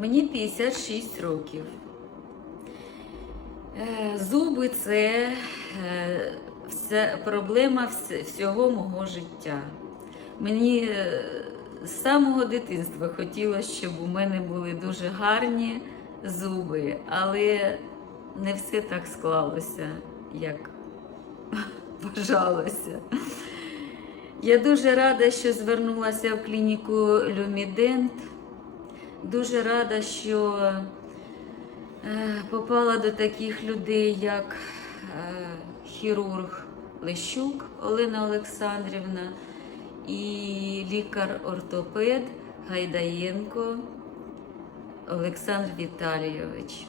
Мені 56 років. Е, Зуби це е, вся проблема всього мого життя. Мені е, з самого дитинства хотілося, щоб у мене були дуже гарні зуби, але не все так склалося, як бажалося. Я дуже рада, що звернулася в клініку Люмідент. Дуже рада, що е, попала до таких людей, як е, хірург Лещук Олена Олександрівна і лікар-ортопед Гайдаєнко Олександр Віталійович.